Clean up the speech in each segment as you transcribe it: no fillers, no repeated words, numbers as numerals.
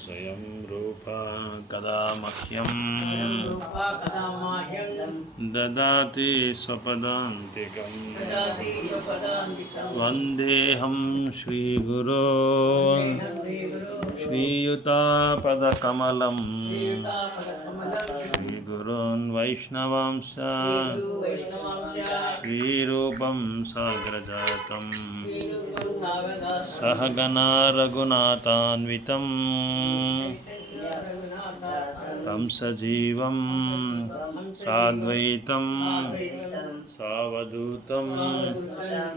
ಸ್ವಯಂ ರೂಪ ಕದಾ ಮಹ್ಯಂ ದದಾತಿ ಸ್ವಪದಾಂತಿಕಂ ವಂದೇಹಂ ಶ್ರೀಗುರೋ ಶ್ರೀಯುತಾಪದಕಮಲಂ ಶ್ರೀಗುರೋನ್ ವೈಷ್ಣವಾಂಶ ಶ್ರೀರೂಪಂ ಸಾಗ್ರಜಾತಂ ಸಹಗಣಾ ರಘುನಾಥಾನ್ವಿತಂ तं सजीवं साद्वैतं सावधूतं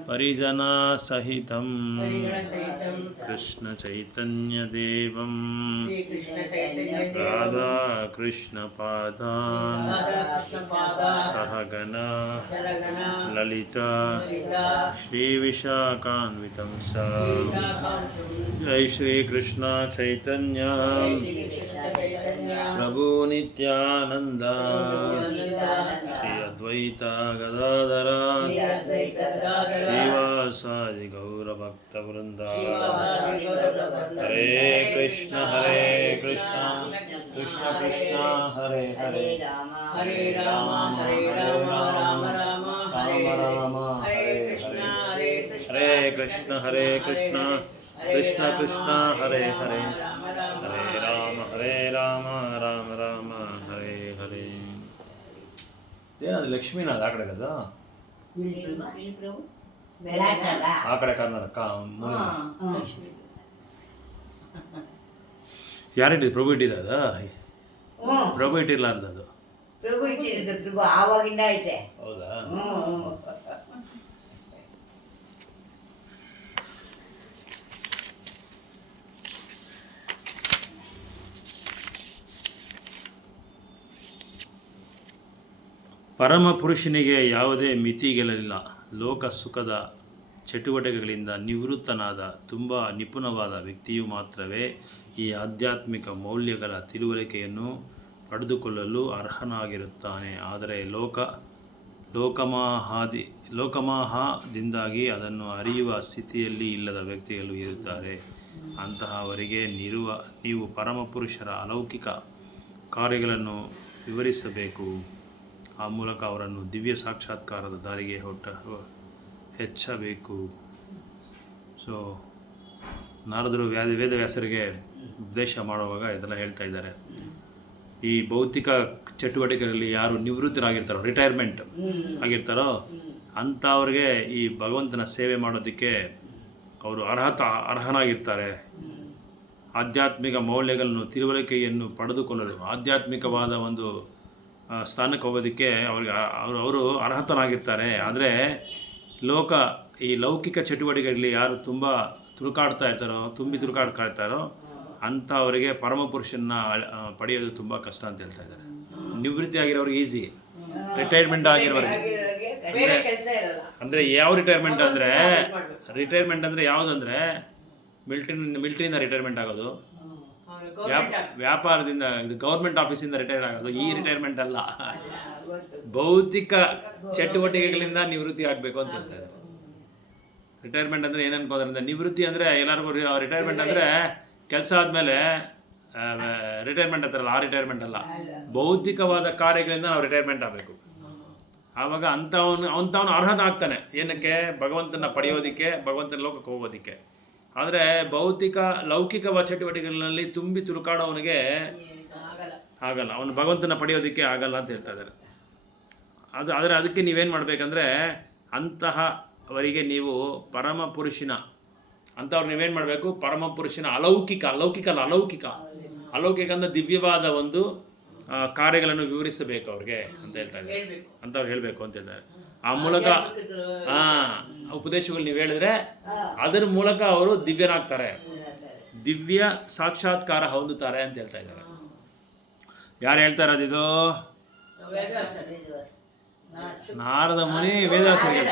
परिजनसहितं कृष्णचैतन्यदेवं राधाकृष्णपादान् सहगणा ललिता श्रीविशाखान्वितं सा जय श्रीकृष्ण चैतन्य प्रभु नित्यानंद श्री अद्वैत गदाधर श्रीवासादि गौरभक्तवृंद हरे कृष्ण कृष्ण कृष्ण हरे हरे हरे राम राम राम हरे हरे कृष्ण कृष्ण कृष्ण हरे हरे हरे राम राम राम हरे हरे ಏನದು ಲಕ್ಷ್ಮೀನಾಥ್ ಆ ಕಡೆ కదా ಆ ಕಡೆ ಕರ್ನಾಟಕ ಯಾರು ಇಟ್ಟಿದ್ದು ಪ್ರಭು ಇಟ್ಟಿದ್ದ ಅದು ಪ್ರಭು ಇಟ್ಟಿರ್ಲಾರ್ದು ಅದು ಪ್ರಭು ಇಟ್ಟಿರೋದು ಪ್ರಭು ಆವಾಗಿಂದ ಐತೆ ಹೌದಾ ಪರಮ ಪುರುಷನಿಗೆ ಯಾವುದೇ ಮಿತಿಗಳಿಲ್ಲ. ಲೋಕ ಸುಖದ ಚಟುವಟಿಕೆಗಳಿಂದ ನಿವೃತ್ತನಾದ ತುಂಬ ನಿಪುಣವಾದ ವ್ಯಕ್ತಿಯು ಮಾತ್ರವೇ ಈ ಆಧ್ಯಾತ್ಮಿಕ ಮೌಲ್ಯಗಳ ತಿಳುವಳಿಕೆಯನ್ನು ಪಡೆದುಕೊಳ್ಳಲು ಅರ್ಹನಾಗಿರುತ್ತಾನೆ. ಆದರೆ ಲೋಕಮಾಹದಿಂದಾಗಿ ಅದನ್ನು ಅರಿಯುವ ಸ್ಥಿತಿಯಲ್ಲಿ ಇಲ್ಲದ ವ್ಯಕ್ತಿಗಳು ಇರುತ್ತಾರೆ. ಅಂತಹವರಿಗೆ ನೀವು ಪರಮಪುರುಷರ ಅಲೌಕಿಕ ಕಾರ್ಯಗಳನ್ನು ವಿವರಿಸಬೇಕು. ಆ ಮೂಲಕ ಅವರನ್ನು ದಿವ್ಯ ಸಾಕ್ಷಾತ್ಕಾರದ ದಾರಿಗೆ ಹೆಚ್ಚಬೇಕು. ಸೊ ನಾರದರು ವೇದವ್ಯಾಸರಿಗೆ ಉಪದೇಶ ಮಾಡುವಾಗ ಇದೆಲ್ಲ ಹೇಳ್ತಾ ಇದ್ದಾರೆ. ಈ ಭೌತಿಕ ಚಟುವಟಿಕೆಗಳಲ್ಲಿ ಯಾರು ನಿವೃತ್ತರಾಗಿರ್ತಾರೋ, ರಿಟೈರ್ಮೆಂಟ್ ಆಗಿರ್ತಾರೋ ಅಂಥವ್ರಿಗೆ ಈ ಭಗವಂತನ ಸೇವೆ ಮಾಡೋದಕ್ಕೆ ಅವರು ಅರ್ಹನಾಗಿರ್ತಾರೆ. ಆಧ್ಯಾತ್ಮಿಕ ಮೌಲ್ಯಗಳನ್ನು ತಿಳುವಳಿಕೆಯನ್ನು ಪಡೆದುಕೊಳ್ಳಲು ಆಧ್ಯಾತ್ಮಿಕವಾದ ಒಂದು ಸ್ಥಾನಕ್ಕೆ ಹೋಗೋದಕ್ಕೆ ಅವರು ಅರ್ಹತನಾಗಿರ್ತಾರೆ. ಆದರೆ ಈ ಲೌಕಿಕ ಚಟುವಟಿಕೆಗಳಲ್ಲಿ ಯಾರು ತುಂಬ ತುಳುಕಾಡ್ತಾ ಇರ್ತಾರೋ ಅಂಥವರಿಗೆ ಪರಮಪುರುಷನ ಪಡೆಯೋದು ತುಂಬ ಕಷ್ಟ ಅಂತ ಹೇಳ್ತಾ ಇದ್ದಾರೆ. ನಿವೃತ್ತಿ ಆಗಿರೋರಿಗೆ ಈಸಿ, ರಿಟೈರ್ಮೆಂಟ್ ಆಗಿರೋರಿಗೆ ಅಂದರೆ ಯಾವ ರಿಟೈರ್ಮೆಂಟ್ ಅಂದರೆ ಯಾವುದಂದರೆ ಮಿಲ್ಟ್ರಿಯಿಂದ ರಿಟೈರ್ಮೆಂಟ್ ಆಗೋದು, ವ್ಯಾಪಾರದಿಂದ ಇದು ಗೌರ್ಮೆಂಟ್ ಆಫೀಸಿಂದ ರಿಟೈರ್ ಆಗೋದು. ಈ ರಿಟೈರ್ಮೆಂಟ್ ಅಲ್ಲ, ಭೌತಿಕ ಚಟುವಟಿಕೆಗಳಿಂದ ನಿವೃತ್ತಿ ಆಗಬೇಕು ಅಂತ ಹೇಳ್ತಾರೆ. ರಿಟೈರ್ಮೆಂಟ್ ಅಂದರೆ ಏನು ಅನ್ಕೋದ್ರಿಂದ, ನಿವೃತ್ತಿ ಅಂದರೆ ಎಲ್ಲರಿಗೂ ರಿಟೈರ್ಮೆಂಟ್ ಅಂದರೆ ಕೆಲಸ ಆದಮೇಲೆ ರಿಟೈರ್ಮೆಂಟ್ ಅಂತಾರಲ್ಲ, ಆ ರಿಟೈರ್ಮೆಂಟ್ ಅಲ್ಲ. ಭೌತಿಕವಾದ ಕಾರ್ಯಗಳಿಂದ ನಾವು ರಿಟೈರ್ಮೆಂಟ್ ಆಗಬೇಕು. ಆವಾಗ ಅಂಥವನು ಅರ್ಹನ ಆಗ್ತಾನೆ. ಏನಕ್ಕೆ? ಭಗವಂತನ ಪಡೆಯೋದಕ್ಕೆ, ಭಗವಂತನ ಲೋಕಕ್ಕೆ ಹೋಗೋದಕ್ಕೆ. ಆದರೆ ಲೌಕಿಕ ಚಟುವಟಿಕೆಗಳಲ್ಲಿ ತುಂಬಿ ತುಳುಕಾಡೋವನಿಗೆ ಆಗಲ್ಲ, ಅವನು ಭಗವಂತನ ಪಡೆಯೋದಕ್ಕೆ ಆಗಲ್ಲ ಅಂತ ಹೇಳ್ತಾ ಇದ್ದಾರೆ. ಆದರೆ ಅದಕ್ಕೆ ನೀವೇನು ಮಾಡಬೇಕಂದ್ರೆ, ಅಂತಹವರಿಗೆ ನೀವು ಅಂಥವ್ರು ನೀವೇನು ಮಾಡಬೇಕು? ಪರಮಪುರುಷನ ಅಲೌಕಿಕ ಅಂದರೆ ದಿವ್ಯವಾದ ಒಂದು ಕಾರ್ಯಗಳನ್ನು ವಿವರಿಸಬೇಕು ಅವ್ರಿಗೆ ಅಂತ ಹೇಳ್ತಾ ಇದ್ದಾರೆ. ಅಂಥವ್ರು ಹೇಳಬೇಕು ಅಂತ ಹೇಳ್ತಾರೆ. ಆ ಮೂಲಕ ಉಪದೇಶಗಳು ನೀವು ಹೇಳಿದ್ರೆ ಅದರ ಮೂಲಕ ಅವರು ದಿವ್ಯನಾಗ್ತಾರೆ, ದಿವ್ಯ ಸಾಕ್ಷಾತ್ಕಾರ ಹೊಂದುತ್ತಾರೆ ಅಂತ ಹೇಳ್ತಾ ಇದ್ದಾರೆ. ಯಾರು ಹೇಳ್ತಾರೆ ಅದಿದು? ನಾರದ ಮುನಿ ವೇದವ್ಯಾಸರಿಗೆ.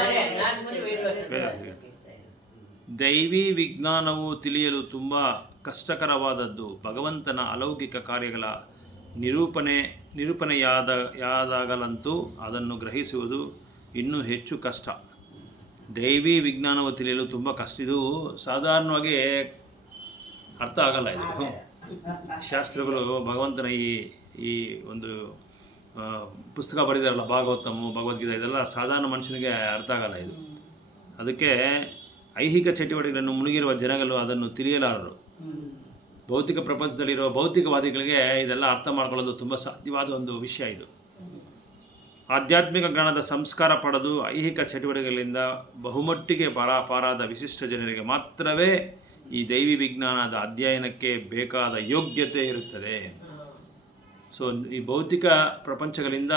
ದೈವಿ ವಿಜ್ಞಾನವು ತಿಳಿಯಲು ತುಂಬ ಕಷ್ಟಕರವಾದದ್ದು. ಭಗವಂತನ ಅಲೌಕಿಕ ಕಾರ್ಯಗಳ ನಿರೂಪಣೆಯಾದಾಗಲಂತೂ ಅದನ್ನು ಗ್ರಹಿಸುವುದು ಇನ್ನೂ ಹೆಚ್ಚು ಕಷ್ಟ. ದೈವಿ ವಿಜ್ಞಾನವು ತಿಳಿಯಲು ತುಂಬ ಕಷ್ಟ. ಇದು ಸಾಧಾರಣವಾಗಿ ಅರ್ಥ ಆಗಲ್ಲ. ಇದು ಶಾಸ್ತ್ರಗಳು ಭಗವಂತನ ಈ ಒಂದು ಪುಸ್ತಕ ಬರೆದಿರಲ್ಲ, ಭಾಗವತಮು, ಭಗವದ್ಗೀತೆ, ಇದೆಲ್ಲ ಸಾಧಾರಣ ಮನುಷ್ಯನಿಗೆ ಅರ್ಥ ಆಗಲ್ಲ ಇದು. ಅದಕ್ಕೆ ಐಹಿಕ ಚಟುವಟಿಕೆಗಳನ್ನು ಮುಳುಗಿರುವ ಜನಗಳು ಅದನ್ನು ತಿಳಿಯಲಾರರು. ಭೌತಿಕ ಪ್ರಪಂಚದಲ್ಲಿರೋ ಭೌತಿಕವಾದಿಗಳಿಗೆ ಇದೆಲ್ಲ ಅರ್ಥ ಮಾಡ್ಕೊಳ್ಳೋದು ತುಂಬ ಸಾಧ್ಯವಾದ ಒಂದು ವಿಷಯ ಇದು. ಆಧ್ಯಾತ್ಮಿಕ ಜ್ಞಾನದ ಸಂಸ್ಕಾರ ಪಡೆದು ಐಹಿಕ ಚಟುವಟಿಕೆಗಳಿಂದ ಬಹುಮಟ್ಟಿಗೆ ಪಾರಾದ ವಿಶಿಷ್ಟ ಜನರಿಗೆ ಮಾತ್ರವೇ ಈ ದೈವಿ ವಿಜ್ಞಾನದ ಅಧ್ಯಯನಕ್ಕೆ ಬೇಕಾದ ಯೋಗ್ಯತೆ ಇರುತ್ತದೆ. ಸೊ ಈ ಭೌತಿಕ ಪ್ರಪಂಚಗಳಿಂದ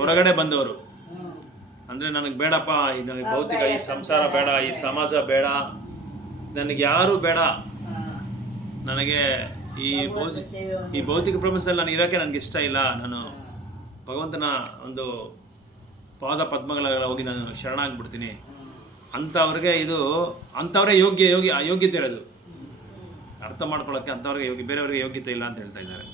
ಹೊರಗಡೆ ಬಂದವರು, ಅಂದರೆ ನನಗೆ ಬೇಡಪ್ಪ ಇನ್ನು ಭೌತಿಕ ಈ ಸಂಸಾರ ಬೇಡ, ಈ ಸಮಾಜ ಬೇಡ, ನನಗೆ ಯಾರೂ ಬೇಡ, ನನಗೆ ಈ ಭೌತಿಕ ಪ್ರಪಂಚದಲ್ಲಿ ನಾನು ಇರೋಕ್ಕೆ ನನಗೆ ಇಷ್ಟ ಇಲ್ಲ, ನಾನು ಭಗವಂತನ ಒಂದು ಪಾದ ಪದ್ಮಗಳ ಹೋಗಿ ನಾನು ಶರಣಾಗ್ಬಿಡ್ತೀನಿ ಅಂಥವ್ರಿಗೆ ಅಂಥವರೇ ಯೋಗ್ಯತೆ ಇರೋದು. ಅರ್ಥ ಮಾಡ್ಕೊಳ್ಳೋಕ್ಕೆ ಅಂಥವ್ರಿಗೆ ಬೇರೆಯವ್ರಿಗೆ ಯೋಗ್ಯತೆ ಇಲ್ಲ ಅಂತ ಹೇಳ್ತಾ ಇದ್ದಾರೆ.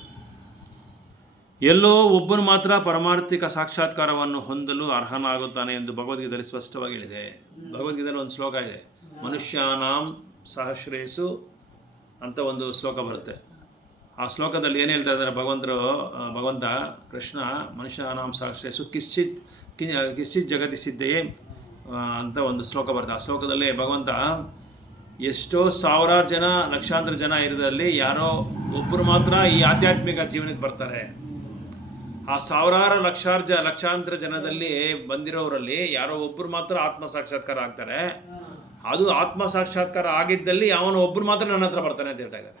ಎಲ್ಲೋ ಒಬ್ಬನು ಮಾತ್ರ ಪರಮಾರ್ಥಿಕ ಸಾಕ್ಷಾತ್ಕಾರವನ್ನು ಹೊಂದಲು ಅರ್ಹನಾಗುತ್ತಾನೆ ಎಂದು ಭಗವದ್ಗೀತೆಯಲ್ಲಿ ಸ್ಪಷ್ಟವಾಗಿ ಹೇಳಿದೆ. ಭಗವದ್ಗೀತೆಯಲ್ಲಿ ಒಂದು ಶ್ಲೋಕ ಇದೆ, ಮನುಷ್ಯಾನಾಂ ಸಹಸ್ರೇಸು ಅಂತ ಒಂದು ಶ್ಲೋಕ ಬರುತ್ತೆ. ಆ ಶ್ಲೋಕದಲ್ಲಿ ಏನು ಹೇಳ್ತಾ ಇದ್ದಾರೆ ಭಗವಂತ ಕೃಷ್ಣ, ಮನುಷ್ಯಾನಾಂ ಸಹಸ್ರೇಸು ಕಿಶ್ಚಿತ್ ಜಗತಿ ಸಿದ್ಧಯೇ ಅಂತ ಒಂದು ಶ್ಲೋಕ ಬರುತ್ತೆ. ಆ ಶ್ಲೋಕದಲ್ಲಿ ಭಗವಂತ ಎಷ್ಟೋ ಸಾವಿರಾರು ಜನ, ಲಕ್ಷಾಂತರ ಜನ ಇರೋದ್ರಲ್ಲಿ ಯಾರೋ ಒಬ್ಬರು ಮಾತ್ರ ಈ ಆಧ್ಯಾತ್ಮಿಕ ಜೀವನಕ್ಕೆ ಬರ್ತಾರೆ. ಆ ಸಾವಿರಾರು ಲಕ್ಷಾಂತರ ಜನದಲ್ಲಿ ಬಂದಿರೋರಲ್ಲಿ ಯಾರೋ ಒಬ್ಬರು ಮಾತ್ರ ಆತ್ಮ ಸಾಕ್ಷಾತ್ಕಾರ ಆಗ್ತಾರೆ. ಅದು ಆತ್ಮ ಸಾಕ್ಷಾತ್ಕಾರ ಆಗಿದ್ದಲ್ಲಿ ಅವನು ಒಬ್ಬರು ಮಾತ್ರ ನನ್ನ ಹತ್ರ ಬರ್ತಾನೆ ಅಂತ ಹೇಳ್ತಾ ಇದ್ದಾರೆ.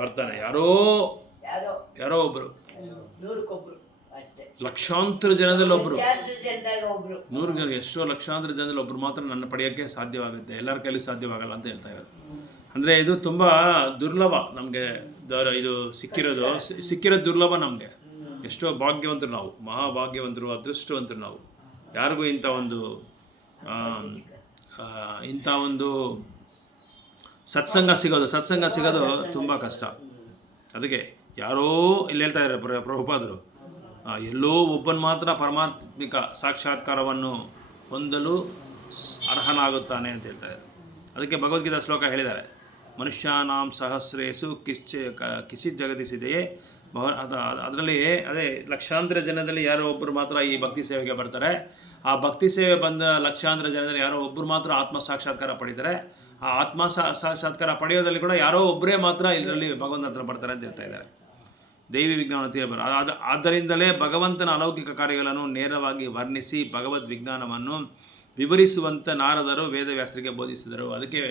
ಬರ್ತಾನೆ ಯಾರೋ ಒಬ್ರು, ಲಕ್ಷಾಂತರ ಜನದಲ್ಲಿ ಒಬ್ರು, 100 ಜನ, ಎಷ್ಟೋ ಲಕ್ಷಾಂತರ ಜನದಲ್ಲಿ ಒಬ್ರು ಮಾತ್ರ ನನ್ನ ಪಡೆಯೋಕ್ಕೆ ಸಾಧ್ಯವಾಗುತ್ತೆ, ಎಲ್ಲರ ಕೈಲಿ ಸಾಧ್ಯವಾಗಲ್ಲ ಅಂತ ಹೇಳ್ತಾ ಇರೋದು. ಅಂದರೆ ಇದು ತುಂಬ ದುರ್ಲಭ ನಮಗೆ, ಇದು ಸಿಕ್ಕಿರೋದು ದುರ್ಲಭ ನಮಗೆ. ಎಷ್ಟೋ ಭಾಗ್ಯವಂತರು ನಾವು, ಮಹಾಭಾಗ್ಯವಂತರು, ಅದೃಷ್ಟವಂತರು ನಾವು. ಯಾರಿಗೂ ಇಂಥ ಒಂದು ಸತ್ಸಂಗ ಸಿಗೋದು ತುಂಬ ಕಷ್ಟ. ಅದಕ್ಕೆ ಯಾರೋ ಇಲ್ಲಿ ಹೇಳ್ತಾ ಇದ್ದಾರೆ ಪ್ರಭುಪಾದರು, ಎಲ್ಲೋ ಒಬ್ಬನು ಮಾತ್ರ ಪರಮಾತ್ಮಿಕ ಸಾಕ್ಷಾತ್ಕಾರವನ್ನು ಹೊಂದಲು ಅರ್ಹನಾಗುತ್ತಾನೆ ಅಂತ ಹೇಳ್ತಾರೆ. ಅದಕ್ಕೆ ಭಗವದ್ಗೀತಾ ಶ್ಲೋಕ ಹೇಳಿದ್ದಾರೆ, ಮನುಷ್ಯಾನಾಂ ಸಹಸ್ರೇಸು ಕಿಶ್ಚಿತ್ ಜಗತಿಸಿದೆಯೇ. ಅದರಲ್ಲಿ ಅದೇ ಲಕ್ಷಾಂತರ ಜನದಲ್ಲಿ ಯಾರೋ ಒಬ್ಬರು ಮಾತ್ರ ಈ ಭಕ್ತಿ ಸೇವೆಗೆ ಬರ್ತಾರೆ. ಆ ಭಕ್ತಿ ಸೇವೆ ಬಂದ ಲಕ್ಷಾಂತರ ಜನದಲ್ಲಿ ಯಾರೋ ಒಬ್ಬರು ಮಾತ್ರ ಆತ್ಮ ಸಾಕ್ಷಾತ್ಕಾರ ಪಡೀತಾರೆ. ಆ ಆತ್ಮ ಸಾಕ್ಷಾತ್ಕಾರ ಪಡೆಯೋದಲ್ಲಿ ಕೂಡ ಯಾರೋ ಒಬ್ಬರೇ ಮಾತ್ರ ಇದರಲ್ಲಿ ಭಗವಂತನ ಹತ್ರ ಬರ್ತಾರೆ ಅಂತ ಹೇಳ್ತಾ ಇದ್ದಾರೆ. ದೈವಿ ವಿಜ್ಞಾನ ತಿಳಿಯಬಾರ. ಆದ್ದರಿಂದಲೇ ಭಗವಂತನ ಅಲೌಕಿಕ ಕಾರ್ಯಗಳನ್ನು ನೇರವಾಗಿ ವರ್ಣಿಸಿ ಭಗವದ್ ವಿಜ್ಞಾನವನ್ನು ವಿವರಿಸುವಂತೆ ನಾರದರು ವೇದವ್ಯಾಸರಿಗೆ ಬೋಧಿಸಿದರು. ಅದಕ್ಕೆ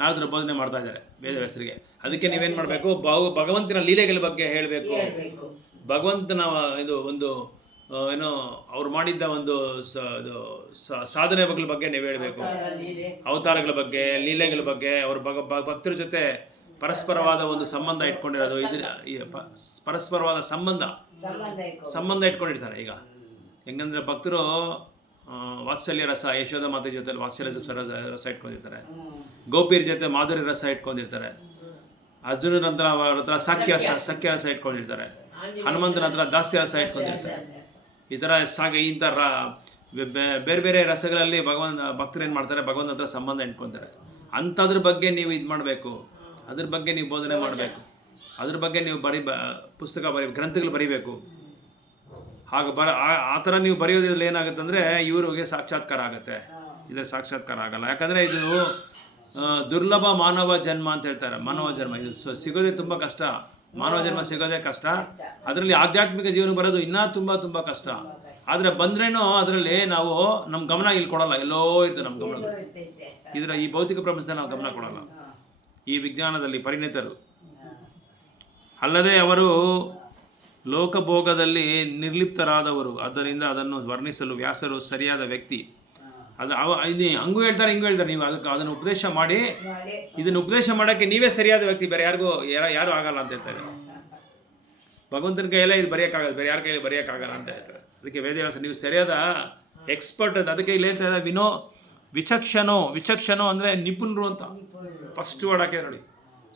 ನಾರದರು ಬೋಧನೆ ಮಾಡ್ತಾ ಇದ್ದಾರೆ ವೇದವ್ಯಾಸರಿಗೆ. ಅದಕ್ಕೆ ನೀವೇನು ಮಾಡಬೇಕು, ಭಗವಂತನ ಲೀಲೆಗಳ ಬಗ್ಗೆ ಹೇಳಬೇಕು. ಭಗವಂತನ ಒಂದು ಏನೋ ಅವ್ರು ಮಾಡಿದ್ದ ಒಂದು ಸಾಧನೆ ಬಗ್ಗೆ ನೀವು ಹೇಳಬೇಕು. ಅವತಾರಗಳ ಬಗ್ಗೆ, ಲೀಲೆಗಳ ಬಗ್ಗೆ, ಅವ್ರ ಭಕ್ತರ ಜೊತೆ ಪರಸ್ಪರವಾದ ಒಂದು ಸಂಬಂಧ ಇಟ್ಕೊಂಡಿರೋದು, ಪರಸ್ಪರವಾದ ಸಂಬಂಧ ಇಟ್ಕೊಂಡಿರ್ತಾರೆ. ಈಗ ಹೆಂಗಂದ್ರೆ ಭಕ್ತರು ವಾತ್ಸಲ್ಯ ರಸ, ಯಶೋಧ ಮಾತೆ ಜೊತೆ ವಾತ್ಸಲ್ಯ ರಸ ಇಟ್ಕೊಂಡಿರ್ತಾರೆ, ಗೋಪಿಯರ ಜೊತೆ ಮಾಧುರ್ಯ ರಸ ಇಟ್ಕೊಂಡಿರ್ತಾರೆ, ಅರ್ಜುನನ ಹತ್ರ ಅವರ ಹತ್ರ ಸಖ್ಯ ರಸ ಇಟ್ಕೊಂಡಿರ್ತಾರೆ, ಹನುಮಂತನ ಹತ್ರ ದಾಸ್ಯ ರಸ ಇಟ್ಕೊಂಡಿರ್ತಾರೆ. ಈ ಥರ ಇಂಥ ಬೇರೆ ಬೇರೆ ರಸಗಳಲ್ಲಿ ಭಕ್ತರು ಏನು ಮಾಡ್ತಾರೆ, ಭಗವಂತನ ಹತ್ರ ಸಂಬಂಧ ಇಟ್ಕೊತಾರೆ. ಅಂಥದ್ರ ಬಗ್ಗೆ ನೀವು ಇದು ಮಾಡಬೇಕು, ಅದ್ರ ಬಗ್ಗೆ ನೀವು ಬೋಧನೆ ಮಾಡಬೇಕು, ಅದ್ರ ಬಗ್ಗೆ ನೀವು ಪುಸ್ತಕ ಗ್ರಂಥಗಳು ಬರೀಬೇಕು. ಹಾಗೆ ಆ ಥರ ನೀವು ಬರೆಯೋದ್ರಲ್ಲಿ ಏನಾಗುತ್ತೆ ಅಂದರೆ ಇವರಿಗೆ ಸಾಕ್ಷಾತ್ಕಾರ ಆಗುತ್ತೆ, ಇದರ ಸಾಕ್ಷಾತ್ಕಾರ ಆಗಲ್ಲ. ಯಾಕಂದರೆ ಇದು ದುರ್ಲಭ ಮಾನವ ಜನ್ಮ ಅಂತ ಹೇಳ್ತಾರೆ. ಮಾನವ ಜನ್ಮ ಇದು ಸಿಗೋದೇ ತುಂಬ ಕಷ್ಟ, ಮಾನವ ಜನ್ಮ ಸಿಗೋದೇ ಕಷ್ಟ. ಅದರಲ್ಲಿ ಆಧ್ಯಾತ್ಮಿಕ ಜೀವನ ಬರೋದು ಇನ್ನೂ ತುಂಬ ಕಷ್ಟ. ಆದರೆ ಬಂದ್ರೇನೋ ಅದರಲ್ಲಿ ನಾವು ನಮ್ಮ ಗಮನ ಇಲ್ಲಿ ಕೊಡಲ್ಲ, ಎಲ್ಲೋ ಇರ್ತದೆ ನಮ್ಮ ಗಮನ. ಈ ಭೌತಿಕ ಪ್ರಪಂಚದಲ್ಲಿ ನಾವು ಗಮನ ಕೊಡಲ್ಲ. ಈ ವಿಜ್ಞಾನದಲ್ಲಿ ಪರಿಣಿತರು ಅಲ್ಲದೆ ಅವರು ಲೋಕಭೋಗದಲ್ಲಿ ನಿರ್ಲಿಪ್ತರಾದವರು. ಆದ್ದರಿಂದ ಅದನ್ನು ವರ್ಣಿಸಲು ವ್ಯಾಸರು ಸರಿಯಾದ ವ್ಯಕ್ತಿ. ಹಂಗೂ ಹೇಳ್ತಾರೆ, ಹಿಂಗೂ ಹೇಳ್ತಾರೆ. ನೀವು ಅದನ್ನು ಉಪದೇಶ ಮಾಡಿ, ಇದನ್ನು ಉಪದೇಶ ಮಾಡೋಕ್ಕೆ ನೀವೇ ಸರಿಯಾದ ವ್ಯಕ್ತಿ, ಬೇರೆ ಯಾರು ಆಗಲ್ಲ ಅಂತ ಹೇಳ್ತಾರೆ. ಭಗವಂತನ ಕೈಯಲ್ಲೇ ಇದು ಬರೆಯೋಕ್ಕಾಗಲ್ಲ, ಬೇರೆ ಯಾರ ಕೈಯಲ್ಲಿ ಬರೆಯೋಕ್ಕಾಗಲ್ಲ ಅಂತ ಹೇಳ್ತಾರೆ. ಅದಕ್ಕೆ ವೇದವ್ಯಾಸ ನೀವು ಸರಿಯಾದ ಎಕ್ಸ್ಪರ್ಟ್ ಅಂತ. ಅದಕ್ಕೆ ಇಲ್ಲಿ ಹೇಳ್ತಾ ಇದ್ದಾರೆ, ವಿಚಕ್ಷಣೋ ಅಂದರೆ ನಿಪುಣರು ಅಂತ ಫಸ್ಟ್ ವರ್ಡ್ ಹಾಕಿದೆ ನೋಡಿ